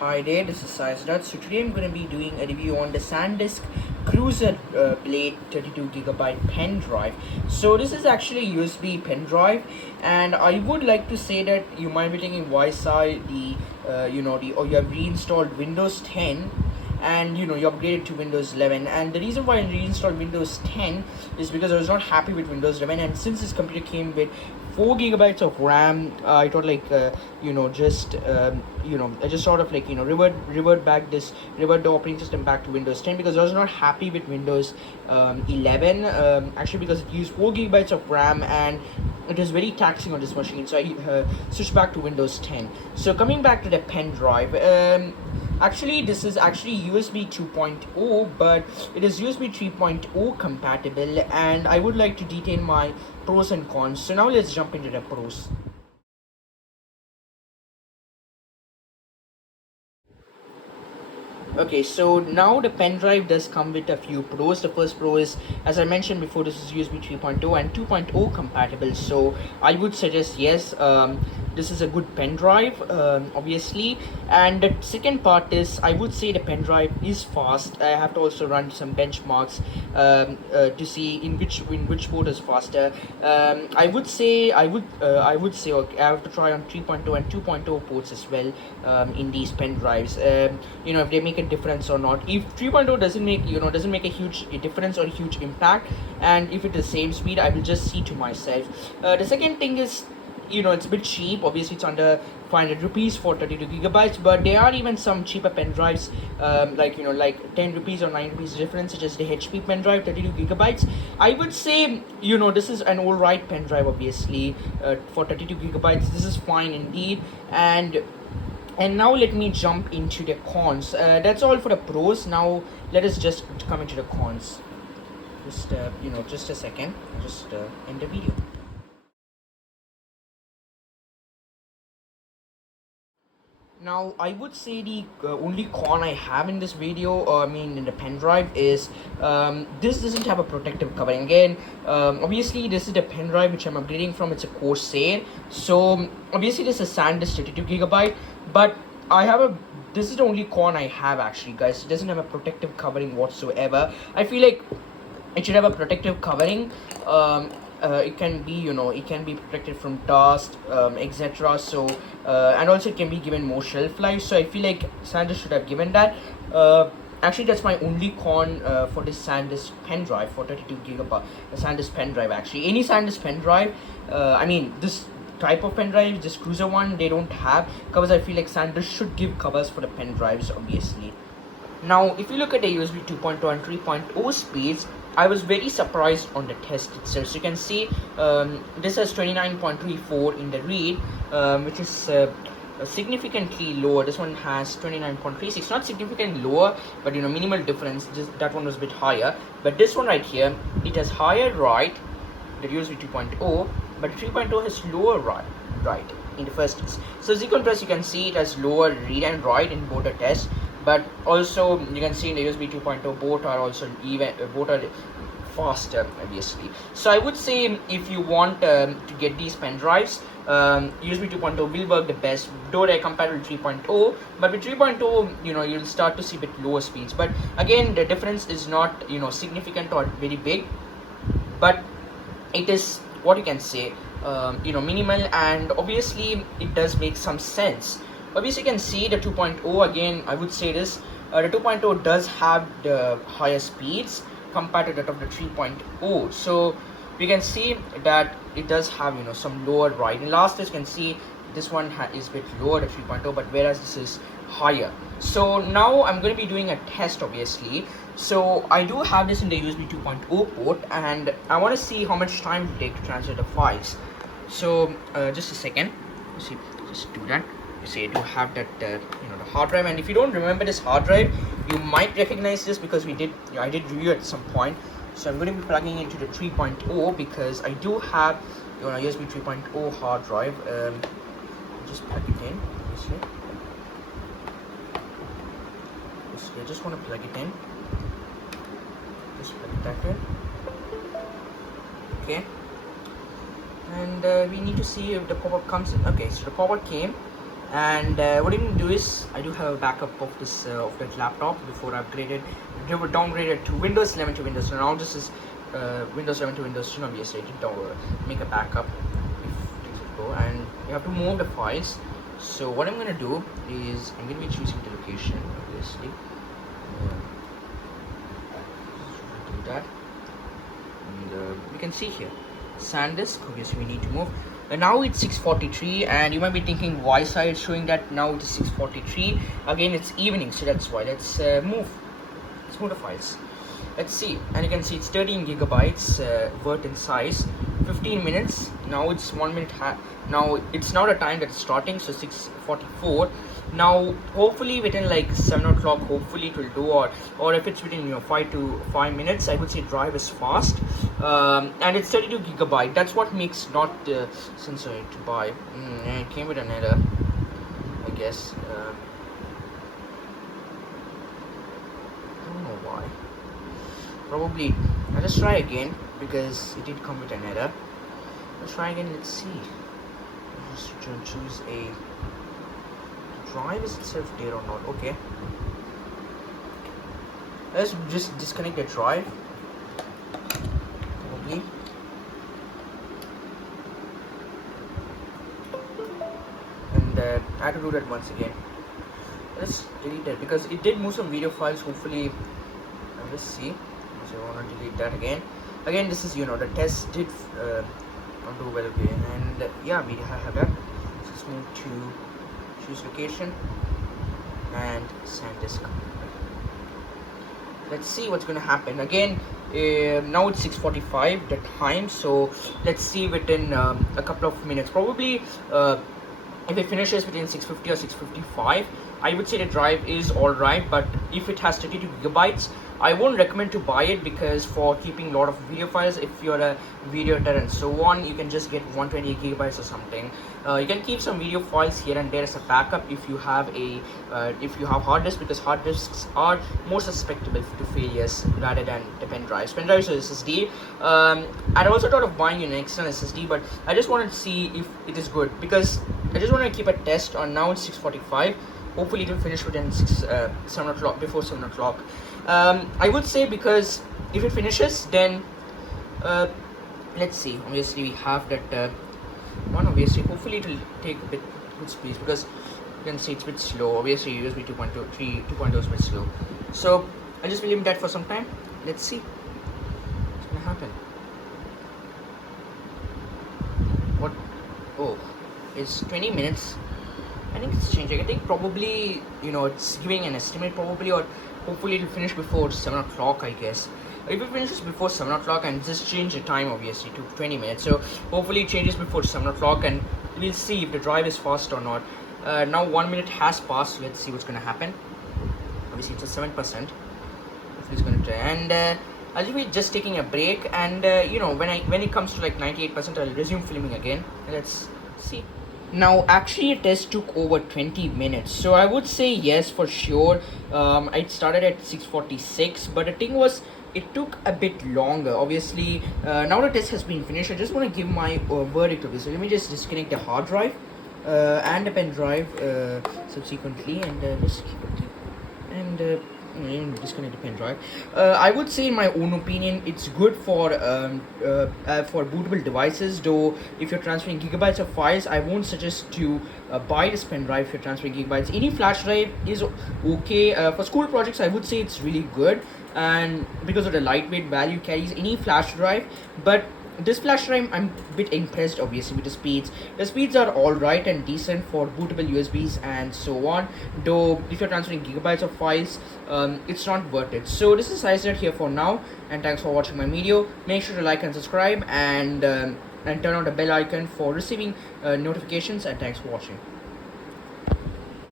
Hi there, this is Saisrat. So today I'm going to be doing a review on the Sandisk Cruzer Blade 32GB pen drive. So this is actually a USB pen drive, and I would like to say that you might be thinking, why Sai you have reinstalled Windows 10 and you upgraded to Windows 11. And the reason why I reinstalled Windows 10 is because I was not happy with Windows 11, and since this computer came with 4 GB of RAM, I thought I just sort of revert the operating system back to Windows 10, because I was not happy with Windows 11, actually, because it used 4 GB of RAM and it was very taxing on this machine. So I switched back to Windows 10. So coming back to the pen drive, actually this is actually USB 2.0, but it is USB 3.0 compatible, and I would like to detail my pros and cons. So now let's jump into the pros. Okay, so now the pen drive does come with a few pros. The first pro is, as I mentioned before, this is USB 3.0 and 2.0 compatible. So I would suggest yes, this is a good pen drive, obviously. And the second part is, I would say the pen drive is fast. I have to also run some benchmarks to see in which port is faster. I would say okay, I have to try on 3.0 and 2.0 ports as well, in these pen drives. If they make a difference or not. If 3.0 doesn't make a huge difference or a huge impact, and if it is same speed, I will just see to myself. The second thing is, it's a bit cheap. Obviously it's under 500 rupees for 32 GB, but there are even some cheaper pen drives, like 10 rupees or 9 rupees difference, such as the HP pen drive 32 GB. I would say this is an alright pen drive, obviously, for 32 GB. This is fine indeed. And now let me jump into the cons. That's all for the pros. Now let us just come into the cons. Just a second. Just end the video. Now I would say the only con I have in this video, in the pen drive, is this doesn't have a protective covering. Again, obviously this is the pen drive which I'm upgrading from. It's a Cruzer, so obviously this is Sandisk 32 GB, but this is the only con I have, actually, guys. It doesn't have a protective covering whatsoever. I feel like it should have a protective covering. It can be protected from dust, etc. So and also it can be given more shelf life. So I feel like Sandisk should have given that. Actually, that's my only con for this Sandisk pen drive for 32 GB. Sandisk pen drive, actually, any Sandisk pen drive, this type of pen drive, this Cruzer one, they don't have covers. I feel like Sandisk should give covers for the pen drives, obviously. Now, if you look at the USB 2.0 and 3.0 speeds, I was very surprised on the test itself. So you can see this has 29.34 in the read, which is significantly lower. This one has 29.36, not significantly lower, but minimal difference. That one was a bit higher, but this one right here, it has higher write, the USB 2.0, but 3.0 has lower write in the first test. So as you can see it has lower read and write in both the tests, but also you can see in the USB 2.0 both are faster, obviously. So I would say, if you want to get these pen drives, USB 2.0 will work the best, though they're compatible with 3.0. But with 3.0, you'll start to see a bit lower speeds. But again, the difference is not significant or very big, but it is, what you can say, minimal, and obviously it does make some sense. Obviously you can see the 2.0. Again, I would say this, the 2.0 does have the higher speeds compared to that of the 3.0. So we can see that it does have some lower write. In last test you can see this one is a bit lower, the 3.0, but whereas this is higher. So now I'm going to be doing a test, obviously. So I do have this in the USB 2.0 port, and I want to see how much time it will take to transfer the files. So just a second. See, just do that. You see, I do have that the hard drive, and if you don't remember this hard drive, you might recognize this because I did review at some point. So I'm going to be plugging into the 3.0 because I do have USB 3.0 hard drive. Just plug it in. I just want to plug it in. Just plug that in. Okay. And we need to see if the pop-up comes in. Okay, so the pop-up came. And what I'm gonna do is I do have a backup of this of that laptop before I upgraded, downgraded to Windows 11 to Windows 10. Now this is Windows 11 to Windows 10. Obviously, I did make a backup if things would go, and you have to move the files. So what I'm gonna do is I'm gonna be choosing the location, obviously. Do that, and we can see here Sandisk. Obviously, we need to move. And now it's 6:43, and you might be thinking why side showing that now it is 6:43. Again, it's evening, so that's why. Let's move. Let's move the files. Let's see, and you can see it's 13 gigabytes worth in size. 15 minutes. Now it's 1 minute. Now it's not a time that's starting, so 6:44. Now hopefully within like 7 o'clock, hopefully it will do, or if it's within 5 minutes, I would say drive is fast. And it's 32 gigabyte. That's what makes not censored to buy. It came with an error, I guess. I don't know why. Probably I'll just try again because it did come with an error. Let's try again. Let's see. Just choose a drive. Is itself there or not? Okay. Let's just disconnect the drive. Probably. And I had to do that once again. Let's delete that because it did move some video files. Hopefully, let's see. So I want to delete that again. Again, this is the test did not do well again, and yeah, we have that. So let's move to choose location and Sandisk. Let's see what's going to happen. Again, now it's 6:45 the time, so let's see within a couple of minutes. Probably if it finishes within 6:50 or 6:55, I would say the drive is alright, but if it has 32 gigabytes, I won't recommend to buy it because for keeping a lot of video files, if you're a video editor and so on, you can just get 128 gigabytes or something. You can keep some video files here and there as a backup if you have hard disks, because hard disks are more susceptible to failures rather than the pen drives. Pen drives are SSD. I'd also thought of buying an external SSD, but I just wanted to see if it is good because I just want to keep a test on. Now it's 6:45. Hopefully it will finish within 7 o'clock, before 7 o'clock. I would say because if it finishes, then let's see. Obviously we have that one. Obviously, hopefully it will take a bit good speed because you can see it's a bit slow. Obviously USB 2.0 is a bit slow. So I'll just leave that for some time. Let's see what's gonna happen. What? Oh, it's 20 minutes. I think it's changing. I think probably it's giving an estimate probably, or hopefully it will finish before 7 o'clock, I guess. If it finishes before 7 o'clock, and just change the time obviously to 20 minutes, so hopefully it changes before 7 o'clock, and we'll see if the drive is fast or not. Now 1 minute has passed, so let's see what's going to happen. Obviously it's a 7%. Hopefully it's going to try, and I'll be just taking a break, and when it comes to like 98%, I'll resume filming again. Let's see. Now actually a test took over 20 minutes, so I would say yes for sure. It started at 6:46, but the thing was it took a bit longer. Obviously now the test has been finished. I just want to give my verdict of this. So let me just disconnect the hard drive and the pen drive subsequently, and just keep it, and disconnect the pen drive. I would say in my own opinion it's good for bootable devices, though if you're transferring gigabytes of files, I won't suggest to buy this pen drive if you're transferring gigabytes. Any flash drive is okay. For school projects I would say it's really good, and because of the lightweight value carries any flash drive. But this flash drive, I'm a bit impressed obviously with the speeds. The speeds are alright and decent for bootable USBs and so on, though if you're transferring gigabytes of files, it's not worth it. So this is I said here for now, and thanks for watching my video. Make sure to like and subscribe, and turn on the bell icon for receiving notifications, and thanks for watching.